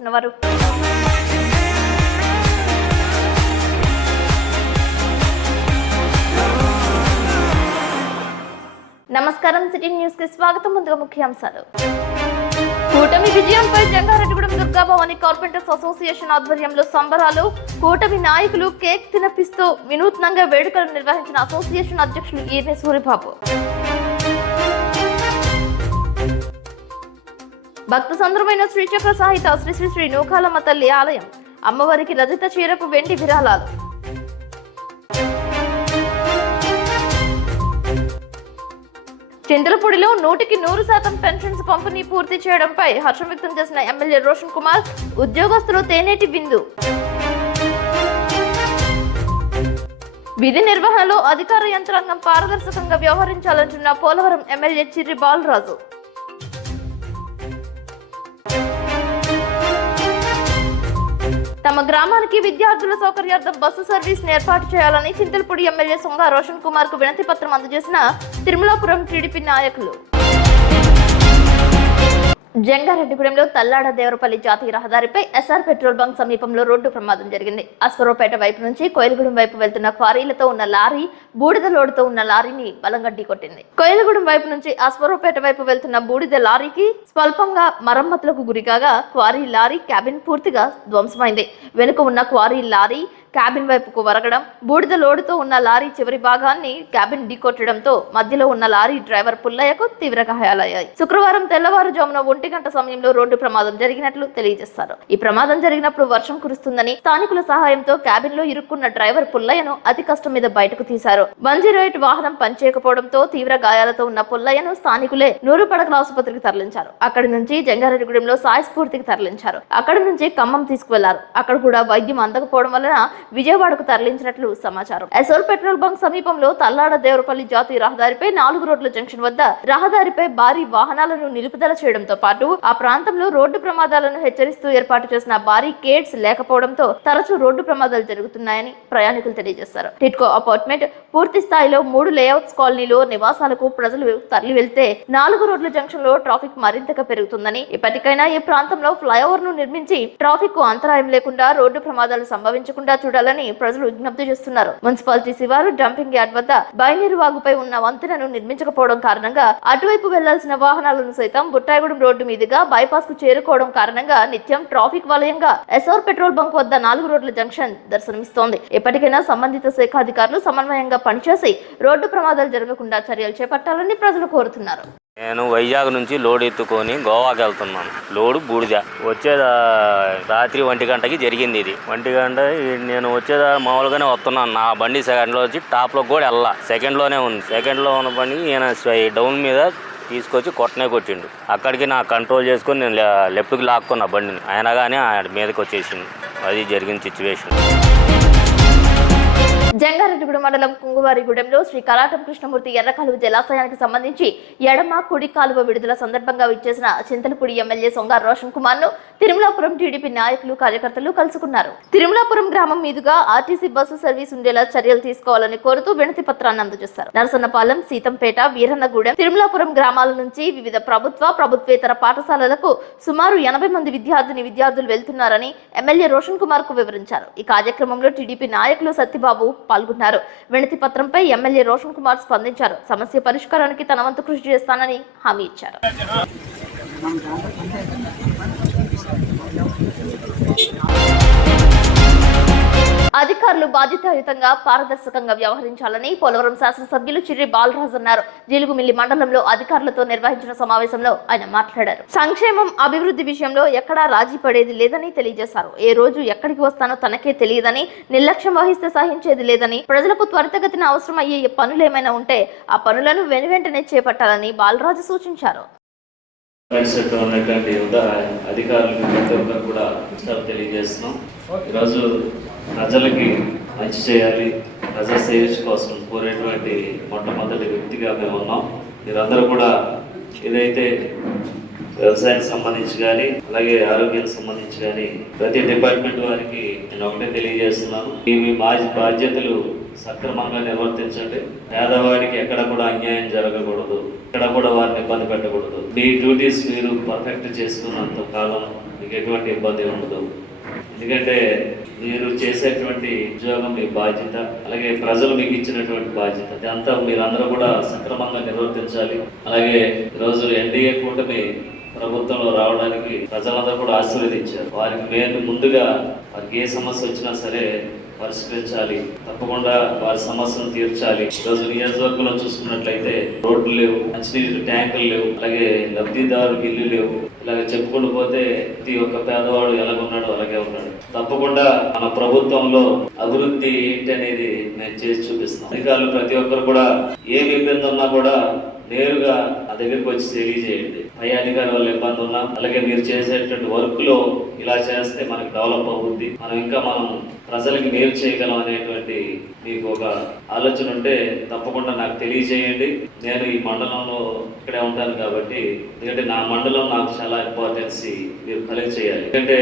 అందిస్తున్నవారు. నమస్కారం, city news కి స్వాగతం. ముందుగా ముఖ్యాంశాలు. కూటమి విజయంపై జంగారెడ్డిగూడెం దుర్గాభవాని కార్పెంటర్స్ అసోసియేషన్ ఆధ్వర్యంలో సంబరాలు. కూటమి నాయకులు కేక్ తినిపిస్తూ వినూత్నంగా వేడుకలు నిర్వహించిన అసోసియేషన్ అధ్యక్షులు ఈర్ని సూరిబాబు. భక్త సంద్రమైన శ్రీచక్ర సాహిత శ్రీ శ్రీ శ్రీ నూకాలమ్మ తల్లి ఆలయం. అమ్మవారికి రజిత చీరకు వెండి విరాళాలు. చింతలపూడిలో 100% పెన్షన్స్ పంపిణీ పూర్తి చేయడంపై హర్షం వ్యక్తం చేసిన ఎమ్మెల్యే రోషన్ కుమార్. ఉద్యోగస్తులు తేనేటి విందు. విధి నిర్వహణలో అధికార యంత్రాంగం పారదర్శకంగా వ్యవహరించాలంటున్న పోలవరం ఎమ్మెల్యే చిర్రి బాలరాజు. తమ గ్రామానికి విద్యార్థుల సౌకర్యార్థం బస్సు సర్వీస్ ఏర్పాటు చేయాలని చింతలపూడి ఎమ్మెల్యే సొంగ రోషన్ కుమార్ కు వినతి పత్రం అందజేసిన తిరుమలాపురం టీడీపీ నాయకులు. జంగారెడ్డిగూడెంలో తల్లాడ దేవరపల్లి జాతీయ రహదారిపై ఎస్ఆర్ పెట్రోల్ బంక్ సమీపంలో రోడ్డు ప్రమాదం జరిగింది. అశ్వరావుపేట వైపు నుంచి కోయిలగూడెం వైపు వెళ్తున్న క్వారీలతో ఉన్న లారీ బూడిద లోడుతో ఉన్న లారీని బలంగా ఢీకొట్టింది. కోయిలగూడెం వైపు నుంచి అశ్వరావుపేట వైపు వెళ్తున్న బూడిద లారీకి స్వల్పంగా మరమ్మతులకు గురికాగా క్వారీ లారీ క్యాబిన్ పూర్తిగా ధ్వంసమైంది. వెనుక ఉన్న క్వారీ లారీ క్యాబిన్ వైపుకు వరగడం, బూడిద లోడుతో ఉన్న లారీ చివరి భాగాన్ని క్యాబిన్ ఢీకొట్టడంతో మధ్యలో ఉన్న లారీ డ్రైవర్ పుల్లయ్యకు తీవ్ర గాయాలయ్యాయి. శుక్రవారం తెల్లవారుజామున 1 గంట సమయంలో రోడ్డు ప్రమాదం జరిగినట్లు తెలియజేశారు. ఈ ప్రమాదం జరిగినప్పుడు వర్షం కురుస్తుందని స్థానికుల సహాయంతో క్యాబిన్ లో ఇరుక్కున్న డ్రైవర్ పుల్లయ్యను అతి కష్టం మీద బయటకు తీశారు. 108 వాహనం పనిచేయకపోవడంతో తీవ్ర గాయాలతో ఉన్న పుల్లయ్యను స్థానికులే నూరుపడకల ఆసుపత్రికి తరలించారు. అక్కడి నుంచి జంగారెడ్డిగూడెంలో సాయి స్ఫూర్తికి తరలించారు. అక్కడి నుంచి ఖమ్మం తీసుకువెళ్లారు. అక్కడ కూడా వైద్యం అందకపోవడం వలన విజయవాడకు తరలించినట్లు సమాచారం. ఎస్ఆర్ పెట్రోల్ బంక్ సమీపంలో తల్లాడ దేవరపల్లి జాతీయ రహదారిపై 4 రోడ్ల జంక్షన్ వద్ద రహదారిపై భారీ వాహనాలను నిలుపుదల చేయడంతో పాటు ఆ ప్రాంతంలో రోడ్డు ప్రమాదాలను హెచ్చరిస్తూ ఏర్పాటు చేసిన బారికేడ్స్ లేకపోవడంతో తరచూ రోడ్డు ప్రమాదాలు జరుగుతున్నాయని ప్రయాణికులు తెలియజేశారు. టిట్కో అపార్ట్మెంట్ పూర్తి స్థాయిలో 3 లేఅవుట్స్ కాలనీలో నివాసాలకు ప్రజలు తరలి వెళ్తే 4 రోడ్ల జంక్షన్ లో ట్రాఫిక్ మరింతగా పెరుగుతుందని, ఇప్పటికైనా ఈ ప్రాంతంలో ఫ్లైఓవర్ ను నిర్మించి ట్రాఫిక్ కు అంతరాయం లేకుండా రోడ్డు ప్రమాదాలు సంభవించకుండా చూడాలని ప్రజలు విజ్ఞప్తి చేస్తున్నారు. మున్సిపాలిటీ శివారు డంపింగ్ యార్డ్ వద్ద బైనీరు వాగుపై ఉన్న వంతెనను నిర్మించకపోవడం కారణంగా అటువైపు వెళ్లాల్సిన వాహనాలను సైతం బుట్టాయిగూడెం రోడ్డు మీదుగా బైపాస్ కు చేరుకోవడం కారణంగా నిత్యం ట్రాఫిక్ వలయంగా ఎస్ఆర్ పెట్రోల్ బంక్ వద్ద 4 రోడ్ల జంక్షన్ దర్శనమిస్తోంది. ఎప్పటికైనా సంబంధిత శాఖాధికారులు సమన్వయంగా పనిచేసి రోడ్డు ప్రమాదాలు జరగకుండా చర్యలు చేపట్టాలని ప్రజలు కోరుతున్నారు. నేను వైజాగ్ నుంచి లోడ్ ఎత్తుకొని గోవాకి వెళ్తున్నాను. లోడు బూడిద. వచ్చేదా రాత్రి 1 గంటకి జరిగింది. ఇది 1 గంట నేను వచ్చేదా మామూలుగానే వస్తున్నాను. నా బండి సెకండ్లో వచ్చి టాప్లో కూడా వెళ్ళా, సెకండ్లోనే ఉంది. సెకండ్లో ఉన్న బండి నేను డౌన్ మీద తీసుకొచ్చి కొట్టిండు. అక్కడికి నా కంట్రోల్ చేసుకొని నేను లెఫ్ట్కి లాక్కున్నా బండిని. అయినా కానీ మీదకి వచ్చేసింది. అది జరిగిన సిచ్యువేషన్. జంగారెడ్డిగూడెం మండలం కుంగువారిగూడెంలో శ్రీ కరాటం కృష్ణమూర్తి ఎర్రకాలువ జలాశయానికి సంబంధించి ఎడమ కుడి కాలువ విడుదల సందర్భంగా విచ్చేసిన చింతలపూడి ఎమ్మెల్యే సొంగ రోషన్ కుమార్ ను తిరుమలాపురం టీడీపీ నాయకులు కార్యకర్తలు కలుసుకున్నారు. తిరుమలాపురం గ్రామం మీదుగా ఆర్టీసీ బస్సు సర్వీస్ ఉండేలా చర్యలు తీసుకోవాలని కోరుతూ వినతి పత్రాన్ని అందజేశారు. నరసన్నపాలెం, సీతంపేట, వీరన్నగూడెం, తిరుమలాపురం గ్రామాల నుంచి వివిధ ప్రభుత్వేతర పాఠశాలలకు సుమారు 80 మంది విద్యార్థులు వెళ్తున్నారని ఎమ్మెల్యే రోషన్ కుమార్ కు వివరించారు. ఈ కార్యక్రమంలో టీడీపీ నాయకులు సత్యబాబు పాల్గొన్నారు. వినతి పత్రంపై ఎమ్మెల్యే రోషన్ కుమార్ స్పందించారు. సమస్య పరిష్కారానికి తన వంతు కృషి చేస్తానని హామీ ఇచ్చారు. అధికారులు బాధ్యతాయుతంగా పారదర్శకంగా వ్యవహరించాలని పోలవరం శాసనసభ్యులు చిర్రి బాలరాజు అన్నారు. జీలుగుమిల్లి మండలంలో అధికారులతో నిర్వహించిన సమావేశంలో ఆయన మాట్లాడారు. సంక్షేమం, అభివృద్ధి విషయంలో ఎక్కడా రాజీ పడేది లేదని తెలియజేశారు. ఏ రోజు ఎక్కడికి వస్తానో తనకే తెలియదని, నిర్లక్ష్యం వహిస్తే సహించేది లేదని, ప్రజలకు త్వరితగతిన అవసరమయ్యే పనులేమైనా ఉంటే ఆ పనులను వెనువెంటనే చేపట్టాలని బాలరాజు సూచించారు. అధికారులకు ప్రతి ఒక్కరు కూడా తెలియజేస్తున్నాం. ఈరోజు ప్రజలకి మంచి చేయాలి, ప్రజా శ్రేయస్ కోసం కోరేటువంటి మొట్టమొదటి వ్యక్తిగా మేము ఉన్నాం. మీరందరూ కూడా ఏదైతే వ్యవసాయానికి సంబంధించి కానీ అలాగే ఆరోగ్యానికి సంబంధించి కానీ ప్రతి డిపార్ట్మెంట్ వారికి నేను ఒకటే తెలియజేస్తున్నాను. మీ బాధ్యతలు సక్రమంగా నిర్వర్తించండి. పేదవాడికి ఎక్కడ కూడా అన్యాయం జరగకూడదు, ఎక్కడ కూడా వారిని ఇబ్బంది పెట్టకూడదు. మీ డ్యూటీస్ మీరు పర్ఫెక్ట్ చేసుకున్నంత కాలం మీకు ఎటువంటి ఇబ్బంది ఉండదు. ఎందుకంటే మీరు చేసేటువంటి ఉద్యోగం మీ బాధ్యత, అలాగే ప్రజలు మీకు ఇచ్చినటువంటి బాధ్యత. ఇదంతా మీరందరూ కూడా సక్రమంగా నిర్వర్తించాలి. అలాగే ఈరోజు ఎన్డీఏ కూటమి ప్రభుత్వంలో రావడానికి ప్రజలందరూ కూడా ఆశీర్వదించారు. వారికి మేము ముందుగా వారికి ఏ సమస్య వచ్చినా సరే పరిష్కరించాలి, తప్పకుండా వారి సమస్యను తీర్చాలి. ఈరోజు నియోజకవర్గంలో చూసుకున్నట్లయితే రోడ్లు లేవు, మంచినీటి ట్యాంకులు లేవు, అలాగే లబ్ధిదారులకు ఇల్లు లేవు. ఇలాగ చెప్పుకుంటూ పోతే ప్రతి ఒక్క పేదవాడు ఎలాగున్నాడో అలాగే ఉన్నాడు. తప్పకుండా మన ప్రభుత్వంలో అభివృద్ధి ఏంటి అనేది మేము చేసి చూపిస్తాం. అధికారులు ప్రతి ఒక్కరు కూడా ఏమి ఇబ్బంది ఉన్నా కూడా నేరుగా నా దగ్గరికి వచ్చి తెలియజేయండి. పై అధికారి వల్ల ఇబ్బంది ఉన్నా, అలాగే మీరు చేసేటువంటి వర్క్ లో ఇలా చేస్తే మనకి డెవలప్ అవుద్ది, మనం ప్రజలకి మేలు చేయగలం అనేటువంటి మీకు ఒక ఆలోచన ఉంటే తప్పకుండా నాకు తెలియజేయండి. నేను ఈ మండలంలో ఇక్కడే ఉంటాను కాబట్టి, ఎందుకంటే నా మండలం నాకు చాలా ఇంపార్టెన్స్ మీరు కలెక్ట్ చేయాలి. ఎందుకంటే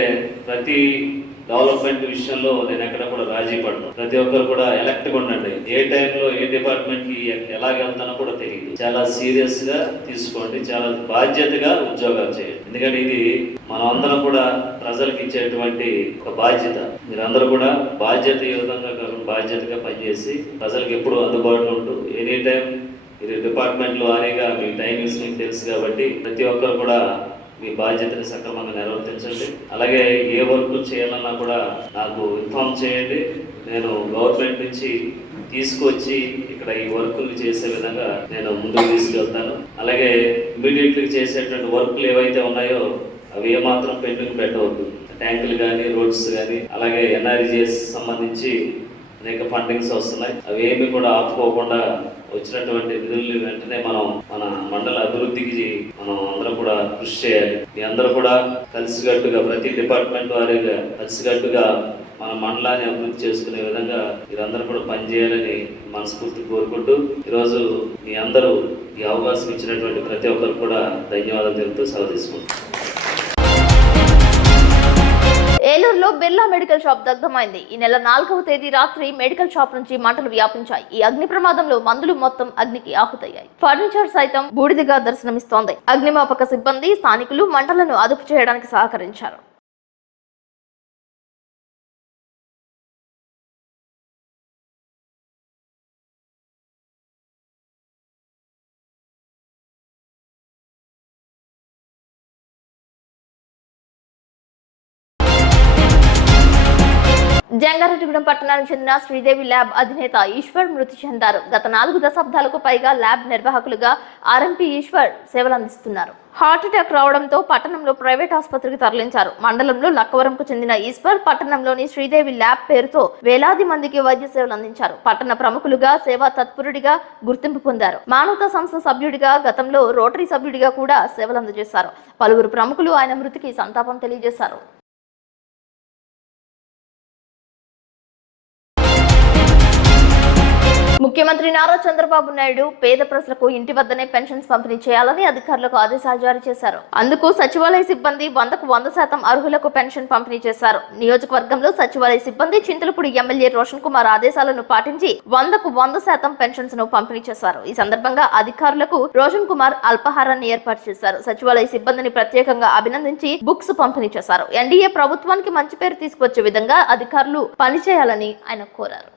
ప్రతి డెవలప్మెంట్ విషయంలో నేను ఎక్కడ కూడా రాజీ పడను. ప్రతి ఒక్కరు కూడా ఎలక్ట్గా ఉండండి. ఏ టైంలో ఏ డిపార్ట్మెంట్ కి ఎలాగెళ్తానో కూడా తెలియదు. చాలా సీరియస్ గా తీసుకోండి, చాలా బాధ్యతగా ఉద్యోగాలు చేయండి. ఎందుకంటే ఇది మనం అందరం కూడా ప్రజలకు ఇచ్చేటువంటి ఒక బాధ్యత. మీరందరూ కూడా బాధ్యతగా పనిచేసి ప్రజలకు ఎప్పుడు అందుబాటులో ఉంటూ ఎనీ టైం ఇది డిపార్ట్మెంట్లో వారీగా మీ టైమింగ్స్ మీకు తెలుసు కాబట్టి ప్రతి ఒక్కరు కూడా మీ బాధ్యతని సక్రమంగా నిర్వర్తించండి. అలాగే ఏ వర్క్ చేయాలన్నా కూడా నాకు ఇన్ఫార్మ్ చేయండి. నేను గవర్నమెంట్ నుంచి తీసుకొచ్చి ఇక్కడ ఈ వర్కులు చేసే విధంగా నేను ముందుకు తీసుకెళ్తాను. అలాగే ఇమీడియట్లీ చేసేటువంటి వర్క్లు ఏవైతే ఉన్నాయో అవి ఏమాత్రం పెండింగ్ పెట్టవద్దు. ట్యాంకులు కానీ, రోడ్స్ కానీ, అలాగే ఎన్ఆర్జీఎస్ సంబంధించి అనేక ఫండింగ్స్ వస్తున్నాయి. అవి ఏమి కూడా ఆపుకోకుండా వచ్చినటువంటి నిధుల్ని వెంటనే మన మండల అభివృద్ధికి మనం అందరం కూడా కృషి చేయాలి. మీ అందరూ కూడా కలిసికట్టుగా ప్రతి డిపార్ట్మెంట్ వారీగా కలిసికట్టుగా మన మండలాన్ని అభివృద్ధి చేసుకునే విధంగా మీరందరూ కూడా పనిచేయాలని మనస్ఫూర్తి కోరుకుంటూ ఈరోజు మీ అందరూ ఈ అవకాశం ఇచ్చినటువంటి ప్రతి ఒక్కరు కూడా ధన్యవాదాలు తెలుపుతూ సెలవు తీసుకుంటాం. ఏలూరులో బిర్లా మెడికల్ షాప్ దగ్ధమైంది. ఈ నెల 4వ తేదీ రాత్రి మెడికల్ షాప్ నుంచి మంటలు వ్యాపించాయి. ఈ అగ్ని ప్రమాదంలో మందులు మొత్తం అగ్నికి ఆహుతయ్యాయి. ఫర్నిచర్ సైతం బూడిదగా దర్శనమిస్తోంది. అగ్నిమాపక సిబ్బంది, స్థానికులు మంటలను అదుపు చేయడానికి సహకరించారు. జంగారెడ్డిగూడెం పట్టణానికి చెందిన శ్రీదేవి ల్యాబ్ అధినేత ఈశ్వర్ మృతి చెందారు. గత 4 దశాబ్దాలకు పైగా ల్యాబ్ నిర్వాహకులుగా ఆర్ఎంపీ ఈశ్వర్ సేవలందిస్తున్నారు. హార్ట్ అటాక్ రావడంతో పట్టణంలో ప్రైవేట్ ఆసుపత్రికి తరలించారు. మండలంలో లక్కవరంకు చెందిన ఈశ్వర్ పట్టణంలోని శ్రీదేవి ల్యాబ్ పేరుతో వేలాది మందికి వైద్య సేవలు అందించారు. పట్టణ ప్రముఖులుగా, సేవా తత్పరుడిగా గుర్తింపు పొందారు. మానవతా సంస్థ సభ్యుడిగా, గతంలో రోటరీ సభ్యుడిగా కూడా సేవలు అందజేశారు. పలువురు ప్రముఖులు ఆయన మృతికి సంతాపం తెలియజేశారు. ముఖ్యమంత్రి నారా చంద్రబాబు నాయుడు పేద ప్రజలకు ఇంటి వద్దనే పెన్షన్స్ పంపిణీ చేయాలని అధికారులకు ఆదేశాలు జారీ చేశారు. అందుకు సచివాలయ సిబ్బంది 100కు 100% అర్హులకు పెన్షన్ పంపిణీ చేశారు. నియోజకవర్గంలో సచివాలయ సిబ్బంది చింతలపూడి ఎమ్మెల్యే రోషన్ కుమార్ ఆదేశాలను పాటించి 100కు 100% పెన్షన్స్ ను పంపిణీ చేశారు. ఈ సందర్భంగా అధికారులకు రోషన్ కుమార్ అల్పాహారాన్ని ఏర్పాటు చేశారు. సచివాలయ సిబ్బందిని ప్రత్యేకంగా అభినందించి బుక్స్ పంపిణీ చేశారు. ఎన్డీఏ ప్రభుత్వానికి మంచి పేరు తీసుకొచ్చే విధంగా అధికారులు పనిచేయాలని ఆయన కోరారు.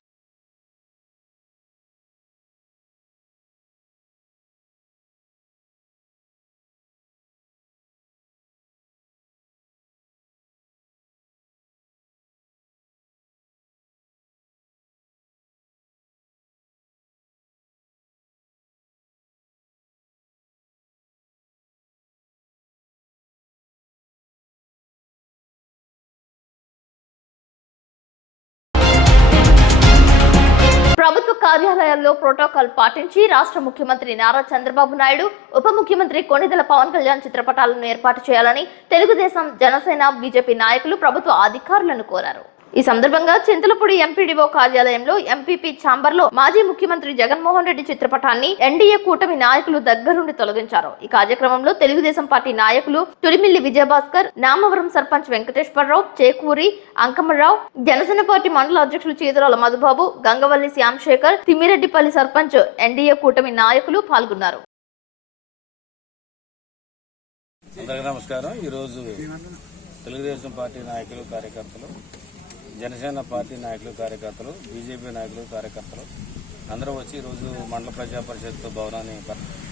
ప్రభుత్వ కార్యాలయాల్లో ప్రోటోకాల్ పాటించి రాష్ట్ర ముఖ్యమంత్రి నారా చంద్రబాబు నాయుడు, ఉప ముఖ్యమంత్రి కొణిదెల పవన్ కళ్యాణ్ చిత్రపటాలను ఏర్పాటు చేయాలని తెలుగుదేశం, జనసేన, బీజేపీ నాయకులు ప్రభుత్వ అధికారులను కోరారు. ఈ సందర్భంగా చింతలపూడి ఎంపీడీఓ కార్యాలయంలో ఎంపీపీ ఛాంబర్లో మాజీ ముఖ్యమంత్రి జగన్మోహన్ రెడ్డి చిత్రపటాన్ని ఎన్డీఏ కూటమి నాయకులు దగ్గరుండి తొలగించారు. ఈ కార్యక్రమంలో తెలుగుదేశం పార్టీ నాయకులు తులిమిల్లి విజయభాస్కర్, నామవరం సర్పంచ్ వెంకటేశ్వరరావు, చేకూరి అంకమరావు, జనసేన పార్టీ మండల అధ్యక్షులు చీదరాల మధుబాబు, గంగవల్లి శ్యాంశేఖర్, తిమ్మిరెడ్డిపల్లి సర్పంచ్, ఎన్డీఏ కూటమి నాయకులు పాల్గొన్నారు. అందరికీ నమస్కారం. ఈరోజు తెలుగుదేశం పార్టీ నాయకులు కార్యకర్తలు, జనసేన పార్టీ నాయకులు కార్యకర్తలు, బీజేపీ నాయకులు కార్యకర్తలు అందరూ వచ్చి ఈరోజు మండల ప్రజా పరిషత్ భవనాన్ని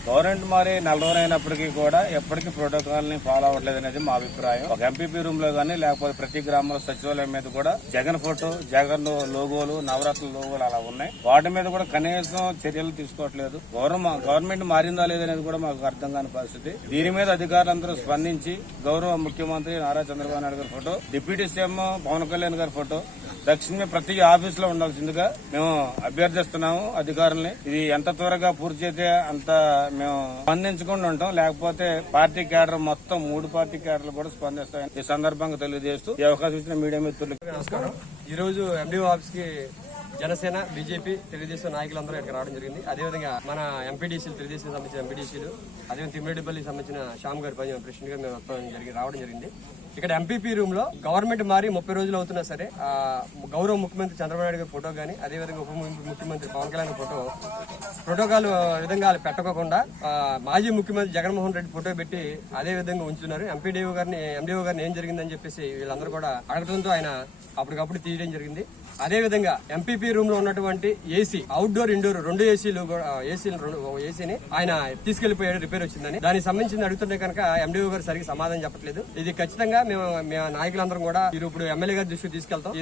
గవర్నమెంట్ మారి 4 రోజులు అయినప్పటికీ కూడా ఎప్పటికీ ప్రోటోకాల్ ని ఫాలో అవ్వట్లేదు అనేది మా అభిప్రాయం. ఒక ఎంపీపీ రూమ్ లో గానీ లేకపోతే ప్రతి గ్రామంలో సచివాలయం మీద కూడా జగన్ ఫోటో, జగన్ లోగోలు, నవరత్న లోగోలు అలా ఉన్నాయి. వాటి మీద కూడా కనీసం చర్యలు తీసుకోవట్లేదు. గవర్నమెంట్ మారిందా లేదనేది కూడా మాకు అర్థం కాని పరిస్థితి. దీని మీద అధికారులందరూ స్పందించి గౌరవ ముఖ్యమంత్రి నారా చంద్రబాబు నాయుడు గారి photo, deputy CM Pawan Kalyan గారి ఫోటో తక్షణమే ప్రతి ఆఫీస్ లో ఉండాల్సిందిగా మేము అభ్యర్థిస్తున్నాము అధికారుల్ని. ఇది ఎంత త్వరగా పూర్తి చేస్తే అంత మేము స్పందించకుండా ఉంటాం. లేకపోతే పార్టీ క్యాడర్ మొత్తం 3 పార్టీ క్యాడర్లు కూడా స్పందిస్తాయని ఈ సందర్భంగా తెలియజేస్తూ ఈ అవకాశం ఇచ్చిన మీడియా మిత్రులకు నమస్కారం. ఈ రోజు ఎండిఓ ఆఫీస్ కి జనసేన, బీజేపీ, తెలుగుదేశం నాయకులందరూ ఇక్కడ రావడం జరిగింది. అదేవిధంగా మన ఎంపీడీసీలు, తెలుగుదేశం సంబంధించిన ఎంపీడీసీలు, అదేవిధంగా తిమ్మిరెడ్డిపల్లికి సంబంధించిన శ్యామ్ గారి ప్రెసిడెంట్ గా మేము రావడం జరిగింది. ఇక్కడ ఎంపీపీ రూమ్ లో గవర్నమెంట్ మారి 30 రోజులు అవుతున్నా సరే గౌరవ ముఖ్యమంత్రి చంద్రబాబు నాయుడు గారి ఫోటో గానీ, అదేవిధంగా ఉప ముఖ్యమంత్రి పవన్ కళ్యాణ్ ఫోటో ప్రోటోకాల్ విధంగా పెట్టకుండా మాజీ ముఖ్యమంత్రి జగన్మోహన్ రెడ్డి ఫోటో పెట్టి అదే విధంగా ఉంచుతున్నారు. ఎంపీడీఓ గారిని ఏం జరిగిందని చెప్పేసి వీళ్ళందరూ కూడా అడగడంతో ఆయన అప్పటికప్పుడు తీయడం జరిగింది. అదేవిధంగా ఎంపీపీ రూమ్ లో ఉన్నటువంటి ఏసీ, అవుట్డోర్, ఇండోర్ 2 ఏసీని ఆయన తీసుకెళ్లిపోయాడు, రిపేర్ వచ్చిందని. దానికి సంబంధించి అడుగుతుంటే కనుక ఎండిఓ గారు సరిగ్గా సమాధానం చెప్పట్లేదు. ఇది ఖచ్చితంగా మేము నాయకులందరం కూడా ఇప్పుడు ఎమ్మెల్యే గారి దృష్టికి తీసుకెళ్తాం.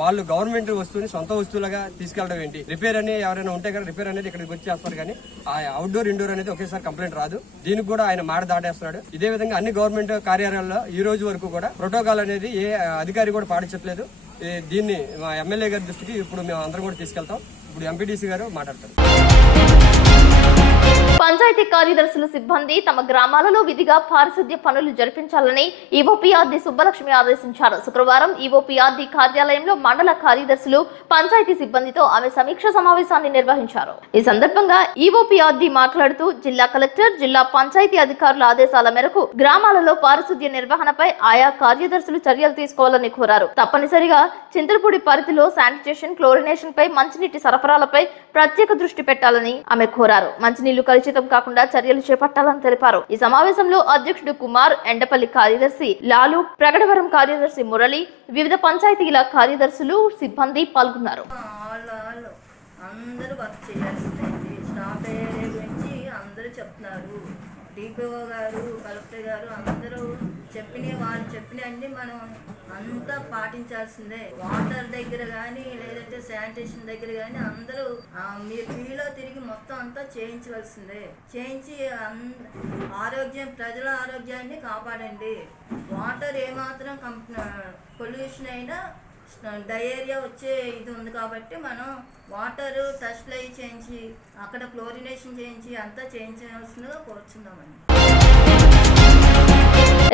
వాళ్ళు గవర్నమెంట్ వస్తువుని సొంత వస్తువులుగా తీసుకెళ్లడం ఏంటి? రిపేర్ అని ఎవరైనా ఉంటే కదా రిపేర్ అనేది ఇక్కడికి వచ్చి చేస్తారు కానీ ఆ అవుట్డోర్, ఇండోర్ అనేది ఒకేసారి కంప్లైంట్ రాదు. దీనికి కూడా ఆయన మాట దాటేస్తున్నాడు. ఇదే విధంగా అన్ని గవర్నమెంట్ కార్యాలయాల్లో ఈ రోజు వరకు కూడా ప్రోటోకాల్ అనేది ఏ అధికారి కూడా పాటించట్లేదు. దీన్ని మా ఎమ్మెల్యే గారి దృష్టికి ఇప్పుడు మేము అందరం కూడా తీసుకెళ్తాం. ఇప్పుడు ఎంపీడీసీ గారు మాట్లాడతారు. పంచాయతీ కార్యదర్శుల సిబ్బంది తమ గ్రామాలలో విధిగా పారిశుద్ధ్య పనులు జరిపించాలని ఈవోపీఆర్డీ సుబ్బలక్ష్మి ఆదేశించారు. శుక్రవారం ఈవోపీఆర్డీ కార్యాలయంలో మండల కార్యదర్శులు, పంచాయతీ సిబ్బందితో ఆమె సమీక్ష సమావేశాన్ని నిర్వహించారు. ఈ సందర్భంగా ఈవోపీఆర్డీ మాట్లాడుతూ జిల్లా కలెక్టర్, జిల్లా పంచాయతీ అధికారుల ఆదేశాల మేరకు గ్రామాలలో పారిశుద్ధ్య నిర్వహణపై ఆయా కార్యదర్శులు చర్యలు తీసుకోవాలని కోరారు. తప్పనిసరిగా చింతలపూడి పరిధిలో శానిటేషన్, క్లోరినేషన్ పై, మంచినీటి సరఫరాలపై ప్రత్యేక దృష్టి పెట్టాలని ఆమె కోరారు. మంచినీళ్లు కలుషితం కాకుండా చర్యలు చేపట్టాలని తెలిపారు. ఈ సమావేశంలో అధ్యక్షుడు కుమార్, ఎండపల్లి కార్యదర్శి లాలు, ప్రగడవరం కార్యదర్శి మురళి, వివిధ పంచాయతీల కార్యదర్శులు, సిబ్బంది పాల్గొన్నారు. అందరూ వర్క్ చేయాల్సిందండి. స్టాఫ్ ఏరియా గురించి అందరూ చెప్తున్నారు. డిపిఓ గారు, కలెక్టర్ గారు అందరూ వాళ్ళు చెప్పినవన్నీ మనం అంతా పాటించాల్సిందే. వాటర్ దగ్గర కానీ లేదంటే శానిటేషన్ దగ్గర కానీ అందరూ మీరు వీలో తిరిగి మొత్తం అంతా చేయించవలసిందే. చేయించి ప్రజల ఆరోగ్యాన్ని కాపాడండి. వాటర్ ఏమాత్రం పొల్యూషన్ అయినా డయేరియా వచ్చే ఇది ఉంది కాబట్టి మనం వాటర్ టెస్ట్లు అవి చేయించి అక్కడ క్లోరినేషన్ చేయించి అంతా చేయించవలసిందిగా కోరుచున్నామండి.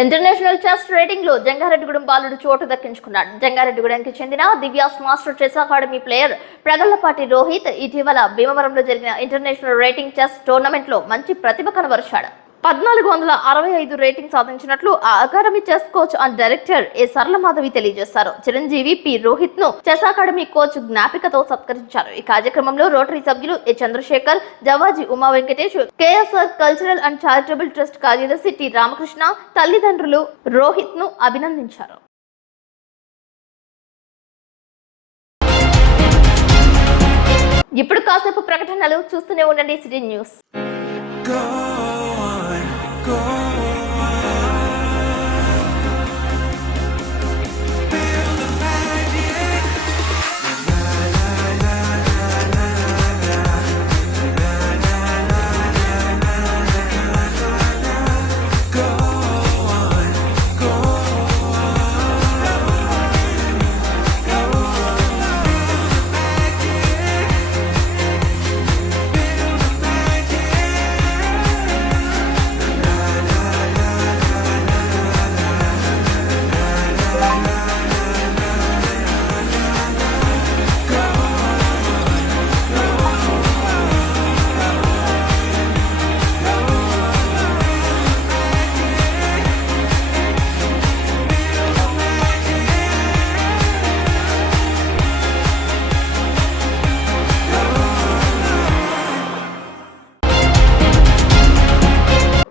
ఇంటర్నేషనల్ చెస్ రేటింగ్ లో జంగారెడ్డిగూడెం బాలుడు చోటు దక్కించుకున్నాడు. జంగారెడ్డిగూడెంకి చెందిన Divyas master chess academy player Pragallapati Rohit ఇటీవల భీమవరంలో జరిగిన ఇంటర్నేషనల్ రేటింగ్ చెస్ టోర్నమెంట్ లో మంచి ప్రతిభ కనబరిచాడు. 1465 రేటింగ్ సాధించినట్లు ఆ academy chess coach and director A Saralamadhavi తెలియజేశారు. చిరంజీవి పి రోహిత్ ను చెస్ అకాడమీ కోచ్ జ్ఞాపికతో సత్కరించారు. ఈ కార్యక్రమంలో రోటరీ సభ్యులు A Chandrashekar, Javaji Uma Venkatesh, KSR cultural and charitable trust కార్యదర్శి టి రామకృష్ణ తల్లిదండ్రులు రోహిత్ ను అభినందించారు. ఇప్పుడు కాసేపు ప్రకటనలు చూస్తూనే ఉండండి సిటీ న్యూస్.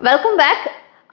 Welcome back.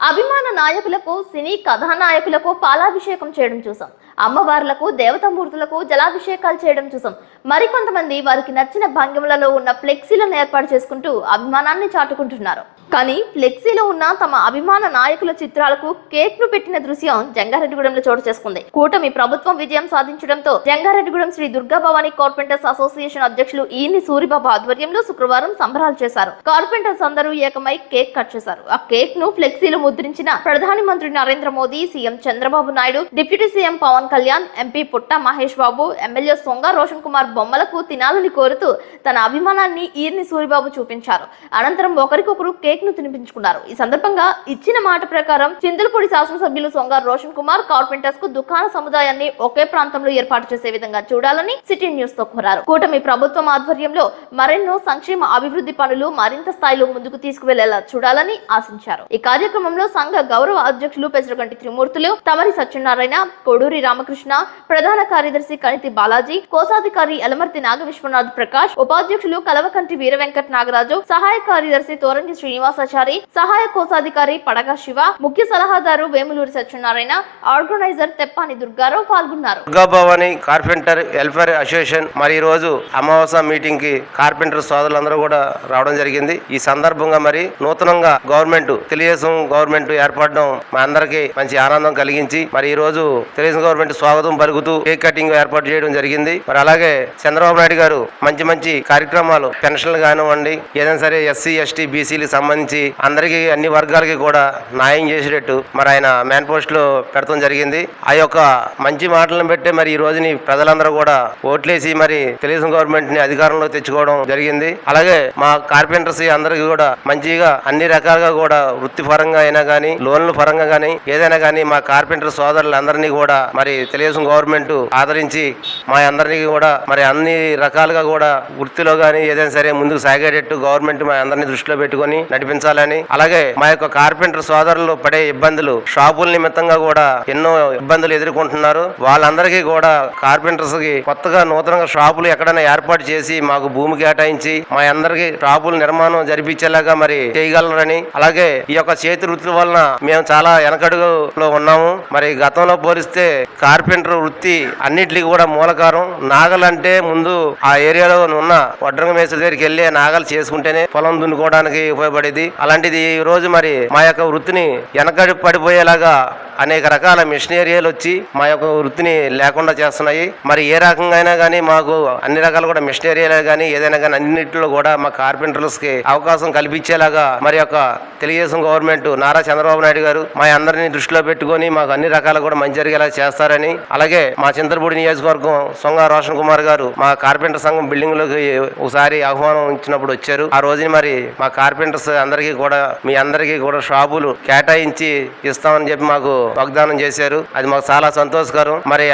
అభిమాన నాయకులకు, సినీ కథానాయకులకు పాలాభిషేకం చేయడం చూసాం. అమ్మవార్లకు, దేవతామూర్తులకు జలాభిషేకాలు చేయడం చూసాం. మరికొంతమంది వారికి నచ్చిన భంగిమలలో ఉన్న ఫ్లెక్సీలను ఏర్పాటు చేసుకుంటూ అభిమానాన్ని చాటుకుంటున్నారు. కానీ ఫ్లెక్సీలో ఉన్న తమ అభిమాన నాయకుల చిత్రాలకు కేక్ ను పెట్టిన దృశ్యం జంగారెడ్డిగూడెంలో చోటు చేసుకుంది. కూటమి ప్రభుత్వం విజయం సాధించడంతో జంగారెడ్డిగూడెం శ్రీ దుర్గా భవానీ కార్పెంటర్స్ అసోసియేషన్ అధ్యక్షులు ఈని సూరిబాబు ఆధ్వర్యంలో శుక్రవారం సంబరాలు చేశారు. కార్పెంటర్స్ అందరూ ఏకమై కేక్ కట్ చేశారు. ఆ కేక్ ను ఫ్లెక్సీలో ముద్రించిన ప్రధాని మంత్రి Narendra Modi, CM Chandrababu Naidu, deputy CM Pawan Kalyan, MP Putta Mahesh Babu, MLA Songa Roshan Kumar బొమ్మలకు తినాలని కోరుతూ తన అభిమానాన్ని ఈర్ని సూరిబాబు చూపించారు. అనంతరం ఒకరికొకరు కేక్ ను తినిపించుకున్నారు. ఈ సందర్భంగా ఇచ్చిన మాట ప్రకారం చింతలపూడి శాసనసభ్యులు సొంగ రోషన్ కుమార్ కార్పెంటర్స్ కు దుకాణ సముదాయాన్ని ఒకే ప్రాంతంలో ఏర్పాటు చేసే విధంగా చూడాలని సిటీ న్యూస్ తో కోరారు. కూటమి ప్రభుత్వం ఆధ్వర్యంలో మరెన్నో సంక్షేమ అభివృద్ధి పనులు మరింత స్థాయిలో ముందుకు తీసుకువెళ్లేలా చూడాలని ఆశించారు. ఈ కార్యక్రమంలో సంఘ గౌరవ అధ్యక్షులు పెసరగంటి త్రిమూర్తులు, తమరి సత్యనారాయణ, కొడూరి రామకృష్ణ, ప్రధాన కార్యదర్శి కణితి బాలాజీ, కోశాధికారి ఎలమర్తి నాగ విశ్వనాథ్ ప్రకాష్, ఉపాధ్యక్షులు కలవకంటి వీర వెంకట నాగరాజు, సహాయ కార్యదర్శి తోరంగి శ్రీనివాసాచారి, సహాయ కోశాధికారి పడగా శివ, ముఖ్య సలహాదారు వేములూరి సత్యనారాయణ, ఆర్గనైజర్ తెప్పాని దుర్గారావు పాల్గొన్నారు. Durga Bhavani carpenter welfare association మరి ఈ రోజు అమావాస్య మీటింగ్ కి కార్పెంటర్ సోదరులందరూ కూడా రావడం జరిగింది. ఈ సందర్భంగా మరి నూతనంగా గవర్నమెంట్ తెలుగుదేశం గవర్నమెంట్ ఏర్పడడం మా అందరికి మంచి ఆనందం కలిగించి మరి ఈ రోజు తెలుగుదేశం గవర్నమెంట్ స్వాగతం పలుకుతూ కేక్ కటింగ్ ఏర్పాటు చేయడం జరిగింది. మరి అలాగే చంద్రబాబు నాయుడు గారు మంచి మంచి కార్యక్రమాలు పెన్షన్లు కానివ్వండి, ఏదైనా సరే ఎస్సీ ఎస్టీ బీసీలకు సంబంధించి అందరికీ అన్ని వర్గాలకి కూడా న్యాయం చేసేటట్టు మరి ఆయన మేనిఫెస్టో లో పెడతాం జరిగింది. ఆ యొక్క మంచి మాటలను బట్టి మరి ఈ రోజుని ప్రజలందరూ కూడా ఓట్లేసి మరి తెలుగుదేశం గవర్నమెంట్ ని అధికారంలో తెచ్చుకోవడం జరిగింది. అలాగే మా కార్పెంటర్స్ అందరికీ కూడా మంచిగా అన్ని రకాలుగా కూడా వృత్తిపరంగా అయినా కానీ, లోన్ల పరంగా కానీ, ఏదైనా కానీ మా కార్పెంటర్ సోదరులందరినీ కూడా మరి తెలుగుదేశం గవర్నమెంట్ ఆదరించి మా అందరినీ కూడా మరి అన్ని రకాలుగా కూడా వృత్తిలో కానీ ఏదైనా సరే ముందుకు సాగేటట్టు గవర్నమెంట్ మా అందరినీ దృష్టిలో పెట్టుకొని నడిపించాలని, అలాగే మా యొక్క కార్పెంటర్ సోదరులు పడే ఇబ్బందులు, షాపుల నిమిత్తంగా కూడా ఎన్నో ఇబ్బందులు ఎదుర్కొంటున్నారు. వాళ్ళందరికీ కూడా కార్పెంటర్స్ కి కొత్తగా నూతనంగా షాపులు ఎక్కడైనా ఏర్పాటు చేసి మాకు భూమి కేటాయించి మా అందరికి షాపుల నిర్మాణం జరిపించేలాగా మరి చేయగలరని, అలాగే ఈ యొక్క చేతి వృత్తుల వలన మేము చాలా వెనకడుగులో ఉన్నాము. మరి గతంలో పోలిస్తే కార్పెంటర్ వృత్తి అన్నిటికీ కూడా మూలకారం. నాగలంటే ముందు ఆ ఏరియాలో ఉన్న వడ్రంగ మేస్త్రి దగ్గరికి వెళ్ళి నాగలు చేసుకుంటేనే పొలం దున్నుకోవడానికి ఉపయోగపడేది. అలాంటిది ఈ రోజు మరి మా యొక్క వృత్తిని వెనకడి పడిపోయేలాగా అనేక రకాల మిషనరీలు వచ్చి మా యొక్క వృత్తిని లేకుండా చేస్తున్నాయి. మరి ఏ రకంగా అయినా కానీ మాకు అన్ని రకాలు కూడా మిషనరీలు కానీ ఏదైనా కానీ అన్నింటిలో కూడా మా కార్పెంటర్స్ కి అవకాశం కల్పించేలాగా మరి యొక్క తెలుగుదేశం గవర్నమెంట్ నారా చంద్రబాబు నాయుడు గారు మా అందరినీ దృష్టిలో పెట్టుకొని మాకు అన్ని రకాలు కూడా మంచి జరిగేలా చేస్తారని, అలాగే మా చింతలపూడి నియోజకవర్గం సొంగ రోషన్ కుమార్ గారు మా కార్పెంటర్ సంఘం బిల్డింగ్ లోకి ఒకసారి ఆహ్వానం ఇచ్చినప్పుడు వచ్చారు. ఆ రోజుని మరి మా కార్పెంటర్స్ అందరికీ కూడా మీ అందరికీ కూడా షాపులు కేటాయించి ఇస్తామని చెప్పి మాకు వాగ్దానం చేశారు. అది మాకు చాలా సంతోషకరం. మరి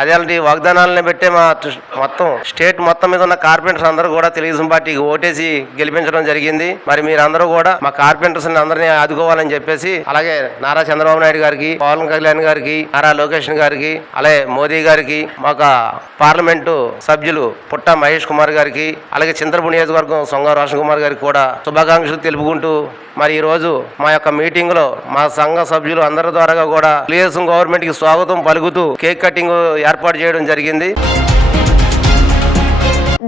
అదేంటి వాగ్దానాలను బట్టే మా మొత్తం స్టేట్ మొత్తం మీద ఉన్న కార్పెంటర్స్ అందరూ కూడా తెలుగుదేశం పార్టీకి ఓటేసి గెలిపించడం జరిగింది. మరి మీరందరూ కూడా మా కార్పెంటర్స్ అందరినీ ఆదుకోవాలని చెప్పేసి, అలాగే నారా చంద్రబాబు నాయుడు గారికి, పవన్ కళ్యాణ్ గారికి, నారా లోకేష్ గారికి, అలాగే మోదీ గారికి, మాకు పార్లమెంటు సభ్యులు పుట్ట మహేష్ కుమార్ గారికి, అలాగే చింతలపూడి నియోజకవర్గం సొంగ రోషన్ కుమార్ గారికి కూడా శుభాకాంక్షలు తెలుపుకుంటూ మరి ఈ రోజు మా యొక్క మీటింగ్ లో మా సంఘ సభ్యులు అందరి ద్వారా కూడా తెలుగుదేశం గవర్నమెంట్ కి స్వాగతం పలుకుతూ కేక్ కటింగ్ ఏర్పాటు చేయడం జరిగింది.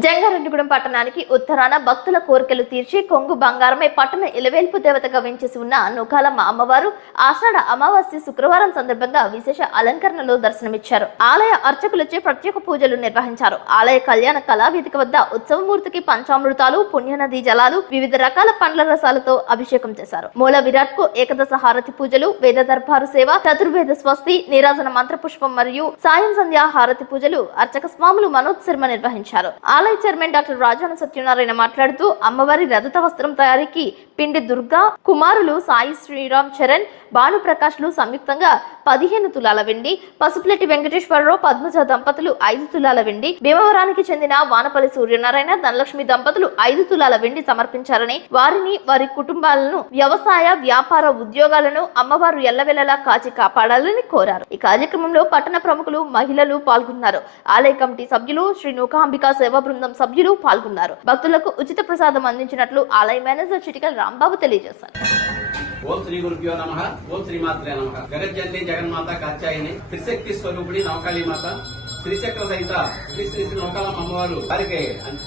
జంగారెడ్డిగూడెం పట్టణానికి ఉత్తరాన భక్తుల కోరికలు తీర్చి కొంగు బంగారమే పట్టణ ఇలవేల్పు దేవతగా వెంచేసి ఉన్న నూకాలమ్మ అమ్మవారు ఆషాఢ అమావాస్య శుక్రవారం సందర్భంగా విశేష అలంకరణలో దర్శనమిచ్చారు. ఆలయ అర్చకులచే ప్రత్యేక పూజలు నిర్వహించారు. ఆలయ కళ్యాణ కళావేదిక వద్ద ఉత్సవమూర్తికి పంచామృతాలు, పుణ్యనది జలాలు, వివిధ రకాల పండ్ల రసాలతో అభిషేకం చేశారు. మూల విరాట్ కు ఏకదశ హారతి పూజలు, వేద దర్బారు సేవ, చతుర్వేద స్వస్తి, నీరాజన మంత్ర పుష్పం మరియు సాయం సంధ్యా హారతి పూజలు అర్చక స్వాములు మనోజ్ శర్మ నిర్వహించారు. ఆలయ చైర్మన్ డాక్టర్ రాజాన సత్యనారాయణ మాట్లాడుతూ అమ్మవారి రజత వస్త్రం తయారీకి పిండి దుర్గా కుమారులు సాయి శ్రీరామ్ చరణ్, భానుప్రకాష్లు సంయుక్తంగా 15 తులాల వెండి, పసుపులెట్టి వెంకటేశ్వరరావు, పద్మజ దంపతులు 5 తులాల వెండి, భీమవరానికి చెందిన వానపల్లి సూర్యనారాయణ, ధనలక్ష్మి దంపతులు 5 తులాల వెండి సమర్పించారని, వారిని వారి కుటుంబాలను వ్యవసాయ వ్యాపార ఉద్యోగాలను అమ్మవారు ఎల్లవెల్లలా కాచి కాపాడాలని కోరారు. ఈ కార్యక్రమంలో పట్టణ ప్రముఖులు, మహిళలు పాల్గొన్నారు. ఆలయ కమిటీ సభ్యులు, శ్రీ నూకాంబికా సేవా బృందం సభ్యులు పాల్గొన్నారు. భక్తులకు ఉచిత ప్రసాదం అందించినట్లు ఆలయ మేనేజర్ చిటికల్ రాంబాబు తెలియజేశారు. ఓం శ్రీ గురుభ్యో నమః. ఓం శ్రీమాత్రే నమః. జగజ్జనని జగన్మాత కాత్యాయని త్రిశక్తి స్వరూపిణి నవకాళీ మాత శ్రీచక్ర సహిత శ్రీ శ్రీ శ్రీ నౌకాలమ్మ అమ్మవారు వారికి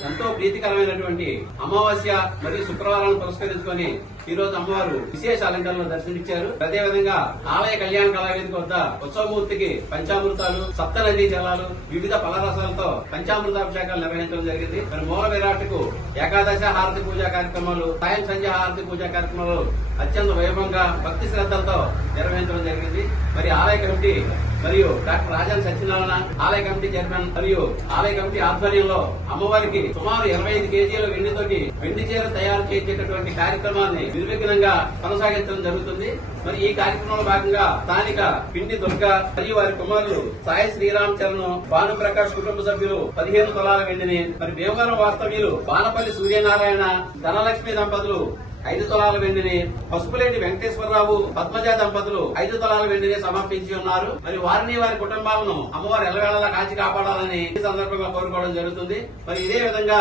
ఎంతో ప్రీతికరమైనటువంటి అమావాస్య మరియు శుక్రవారాలను పురస్కరించుకొని ఈ రోజు అమ్మవారు విశేష అలంకరణలో దర్శనమిచ్చారు. అదేవిధంగా ఆలయ కళ్యాణ కళావేదిక వద్ద ఉత్సవమూర్తికి పంచామృతాలు, సప్త నదీ జలాలు, వివిధ ఫలరసాలతో పంచామృతాభిషేకాలు నిర్వహించడం జరిగింది. మరి మూల విరాట్కు ఏకాదశ హారతి పూజా కార్యక్రమాలు, సాయం సంధ్య హారతి పూజా కార్యక్రమాలు అత్యంత వైభవంగా భక్తి శ్రద్ధలతో నిర్వహించడం జరిగింది. మరి ఆలయ కమిటీ మరియు డాక్టర్ రాజన్ సత్యనారాయణ ఆలయ కమిటీ చైర్మన్ మరియు ఆలయ కమిటీ ఆధ్వర్యంలో అమ్మవారికి సుమారు 25 కేజీల వెండితోటి వెండి చీర తయారు చేసేటటువంటి కార్యక్రమాన్ని నిర్విఘ్నంగా కొనసాగించడం జరుగుతుంది. మరి ఈ కార్యక్రమంలో భాగంగా స్థానిక పిండి దుర్గ మరియు వారి కుమారులు సాయి శ్రీరామ్ చరణ్, భానుప్రకాష్ కుటుంబ సభ్యులు 15 తులాల వెండిని, మరి భీమవరం వాస్తవ్యులు బానపల్లి సూర్యనారాయణ, ధనలక్ష్మి దంపతులు 5 తులాల వెండిని, పసుపులేటి వెంకటేశ్వరరావు, పద్మజ దంపతులు 5 తులాల వెండిని సమర్పించి ఉన్నారు. మరి వారిని వారి కుటుంబాలను అమ్మవారు ఎల్లవేళలా కాచి కాపాడాలని ఈ సందర్భంగా కోరుకోవడం జరుగుతుంది. మరి ఇదే విధంగా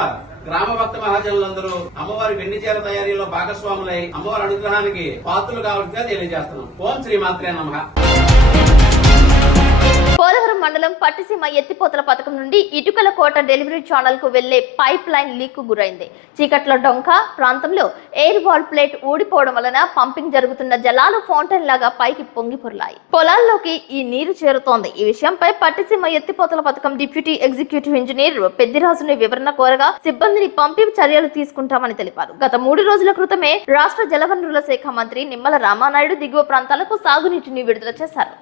గ్రామ భక్త మహాజనులందరూ అమ్మవారి వెండి చీర తయారీలో భాగస్వాములై అమ్మవారి అనుగ్రహానికి పాత్రలు కావాల్సిందిగా తెలియజేస్తున్నాం. ఓం శ్రీమాత్రే నమః. పోలవరం మండలం పట్టిసీమ ఎత్తిపోతల పథకం నుండి ఇటుకల కోట డెలివరీ ఛానల్ కు వెళ్లే పైప్ లైన్ లీక్ గురైంది. చీకట్ల డొంక ప్రాంతంలో ఎయిర్ వాల్ ప్లేట్ ఊడిపోవడం వలన పంపింగ్ జరుగుతున్న జలాలు ఫౌంటైన్ లాగా పైకి పొంగి పొర్లాయి. పొలాల్లోకి ఈ నీరు చేరుతోంది. ఈ విషయంపై పట్టిసీమ ఎత్తిపోతల పథకం డిప్యూటీ ఎగ్జిక్యూటివ్ ఇంజనీర్ పెద్దిరాజుని వివరణ కోరగా సిబ్బందిని పంపి చర్యలు తీసుకుంటామని తెలిపారు. గత 3 రోజుల క్రితమే రాష్ట్ర జలవనరుల శాఖ మంత్రి నిమ్మల రామానాయుడు దిగువ ప్రాంతాలకు సాగునీటిని విడుదల చేశారు.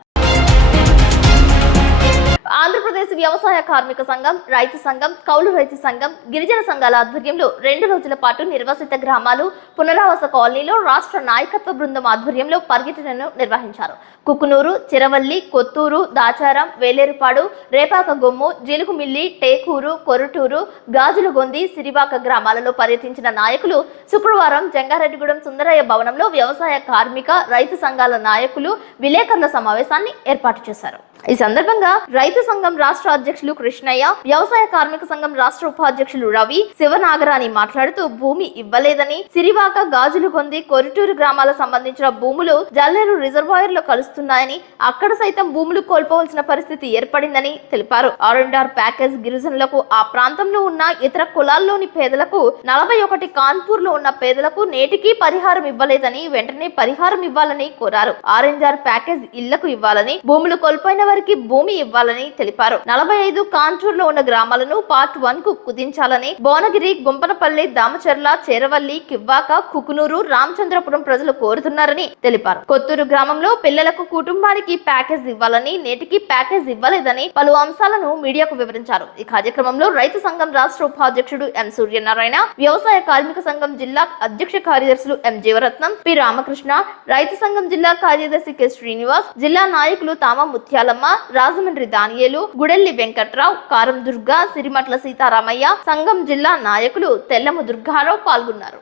ఆంధ్రప్రదేశ్ వ్యవసాయ కార్మిక సంఘం, రైతు సంఘం, కౌలు రైతు సంఘం, గిరిజన సంఘాల ఆధ్వర్యంలో 2 రోజుల పాటు నిర్వాసిత గ్రామాలు, పునరావాస కాలనీలో రాష్ట్ర నాయకత్వ బృందం ఆధ్వర్యంలో పర్యటనను నిర్వహించారు. కుకునూరు, చిరవల్లి, కొత్తూరు, దాచారం, వేలేరుపాడు, రేపాక గొమ్ము, జిలుగుమిల్లి, టేకూరు, కొరటూరు, గాజులగొంది, సిరివాక గ్రామాలలో పర్యటించిన నాయకులు శుక్రవారం జంగారెడ్డిగూడెం సుందరయ్య భవనంలో వ్యవసాయ కార్మిక, రైతు సంఘాల నాయకులు విలేకరుల సమావేశాన్ని ఏర్పాటు చేశారు. ఈ సందర్భంగా రైతు సంఘం రాష్ట్ర అధ్యక్షులు కృష్ణయ్య, వ్యవసాయ కార్మిక సంఘం రాష్ట్ర ఉపాధ్యక్షులు రవి, శివనాగరాని మాట్లాడుతూ భూమి ఇవ్వలేదని, సిరివాక, గాజులగొంది, కొరటూరు గ్రామాలకు సంబంధించిన భూములు జల్లేరు రిజర్వాయర్ లో కలుస్తున్నాయని, అక్కడ సైతం భూములు కోల్పోవలసిన పరిస్థితి ఏర్పడిందని తెలిపారు. R&R ప్యాకేజ్ గిరిజనులకు, ఆ ప్రాంతంలో ఉన్న ఇతర కులాల్లోని పేదలకు, 41 కాన్పూర్ లో ఉన్న పేదలకు నేటికి పరిహారం ఇవ్వలేదని, వెంటనే పరిహారం ఇవ్వాలని కోరారు. R&R ప్యాకేజ్ ఇళ్లకు ఇవ్వాలని, భూములు కోల్పోయిన వారికి భూమి ఇవ్వాలని తెలిపారు. 45 కాంటూర్ లో ఉన్న గ్రామాలను పార్ట్ 1 కు కుదించాలని, భువనగిరి, గుంపనపల్లి, దామచర్ల, చేరవల్లి, కివ్వాక, కుకునూరు, రామచంద్రపురం ప్రజలు కోరుతున్నారని తెలిపారు. కొత్తూరు గ్రామంలో పిల్లలకు కుటుంబానికి ప్యాకేజ్ ఇవ్వాలని, నేటికి ప్యాకేజ్ ఇవ్వలేదని పలు అంశాలను మీడియాకు వివరించారు. ఈ కార్యక్రమంలో రైతు సంఘం రాష్ట్ర ఉపాధ్యక్షుడు ఎం సూర్యనారాయణ, వ్యవసాయ కార్మిక సంఘం జిల్లా అధ్యక్ష కార్యదర్శులు ఎం జీవరత్నం, పి రామకృష్ణ, రైతు సంఘం జిల్లా కార్యదర్శి కె శ్రీనివాస్, జిల్లా నాయకులు తామ ముత్యాలమ్మ, రాజమండ్రి దానియేలు, గుడెల్లి వెంకట్రావు, కారం దుర్గా, సిరిమట్ల సీతారామయ్య, సంఘం జిల్లా నాయకులు తెల్లము దుర్గారావు పాల్గొన్నారు.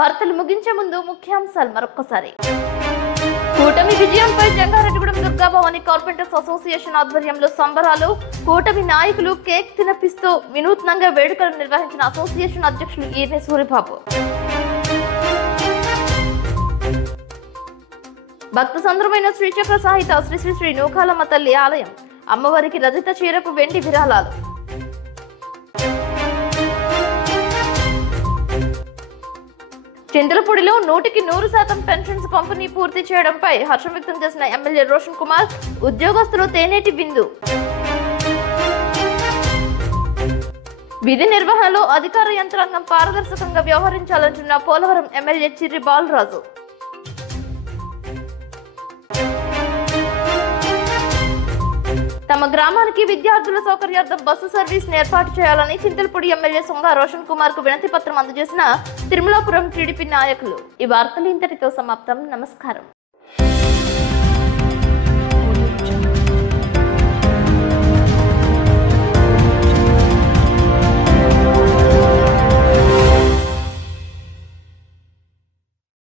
వార్తలు ముగించే ముందు ముఖ్యాంశాలు మరొక్కసారి. కూటమి విజయంపై జంగారెడ్డిగూడెం దుర్గాభవాని కార్పెంటర్స్ అసోసియేషన్ ఆధ్వర్యంలో సంబరాలు. కూటమి నాయకులు కేక్ తినిపిస్తూ వినూత్నంగా వేడుకలు నిర్వహించిన అసోసియేషన్ అధ్యక్షులు ఈర్ని సూరిబాబు. భక్త సంద్రమైన శ్రీచక్ర సాహిత శ్రీ శ్రీ శ్రీ నూకాలమ్మ తల్లి ఆలయం, అమ్మవారికి రజిత చీరకు వెండి విరాళాలు. చింతలపూడిలో 100% పెన్షన్స్ పంపిణీ పూర్తి చేయడంపై హర్షం వ్యక్తం చేసిన ఎమ్మెల్యే రోషన్ కుమార్, ఉద్యోగస్తులు తేనేటి బిందు. విధి నిర్వహణలో అధికార యంత్రాంగం పారదర్శకంగా వ్యవహరించాలంటున్న పోలవరం ఎమ్మెల్యే చిర్రి బాలరాజు. తమ గ్రామానికి విద్యార్థుల సౌకర్యార్థం బస్సు సర్వీస్ ఏర్పాటు చేయాలని చింతలపూడి ఎమ్మెల్యే సొంగ రోషన్ కుమార్ కు వినతి పత్రం అందజేసిన తిరుమలాపురం టీడీపీ నాయకులు. ఈ వార్తలు ఇంతటితో సమాప్తం. నమస్కారం.